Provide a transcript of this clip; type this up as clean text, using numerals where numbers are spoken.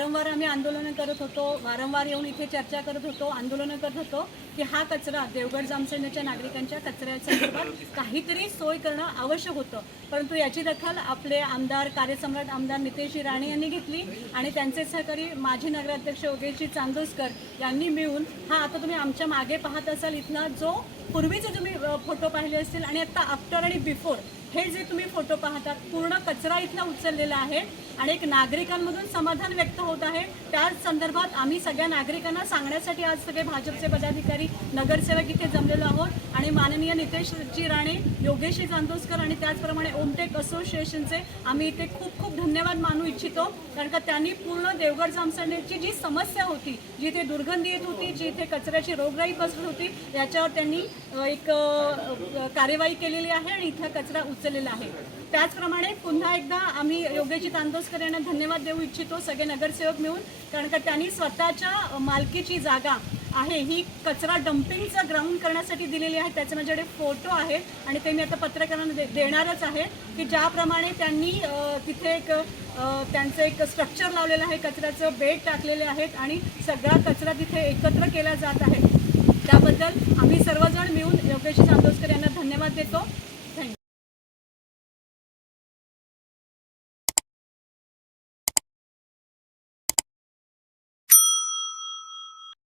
वारंवार आम्ही आंदोलनं करत होतो, वारंवार येऊन इथे चर्चा करत होतो, आंदोलनं करत होतो की हा कचरा देवगड जामसंडेच्या नागरिकांच्या कचऱ्यासंदर्भात काहीतरी सोय करणं आवश्यक होतं. परंतु याची दखल आपले आमदार, कार्यसम्राट आमदार नितेश राणे यांनी घेतली आणि त्यांचे सहकारी माजी नगराध्यक्ष योगेशजी चांदोसकर यांनी मिळून हा आता तुम्ही आमच्या मागे पाहत असाल इथला जो पूर्वीचे तुम्ही फोटो पाहिले असतील आणि आता आफ्टर आणि बिफोर हे जे तुम्ही फोटो पाहतात पूर्ण कचरा इथला उचललेला आहे आणि एक नागरिकांमधून समाधान व्यक्त होत आहे. त्याच संदर्भात आम्ही सगळ्या नागरिकांना सांगण्यासाठी आज सगळे भाजपचे पदाधिकारी नगरसेवक इथे जमलेलो आहोत आणि माननीय नितेशजी राणे, योगेशजी चांदोसकर आणि त्याचप्रमाणे ओमटेक असोसिएशनचे आम्ही इथे खूप खूप धन्यवाद मानू इच्छितो. कारण का त्यांनी पूर्ण देवगड जामसंडेची जी समस्या होती, जी इथे दुर्गंधी येत होती, जी इथे कचऱ्याची रोगराई पसरत होती, याच्यावर त्यांनी एक कार्यवाही केलेली आहे आणि इथं कचरा उचललेला आहे. त्याचप्रमाणे पुन्हा एकदा आम्ही योगेशजी चांदोसकर यांना धन्यवाद देऊ इच्छितो सगळे नगरसेवक मिळून. कारण का त्यांनी स्वतःच्या मालकीची जागा आहे ही कचरा डम्पिंगचं ग्राउंड करण्यासाठी दिलेली आहे. त्याचे माझ्याकडे फोटो आहेत आणि ते मी आता पत्रकारांना देणारच आहे की ज्याप्रमाणे त्यांनी तिथे एक त्यांचं एक स्ट्रक्चर लावलेलं आहे, कचऱ्याचं बेड टाकलेले आहेत आणि सगळा कचरा तिथे एकत्र केला जात आहे. त्याबद्दल आम्ही सर्वजण मिळून योगेशजी चांदोसकर यांना धन्यवाद देतो.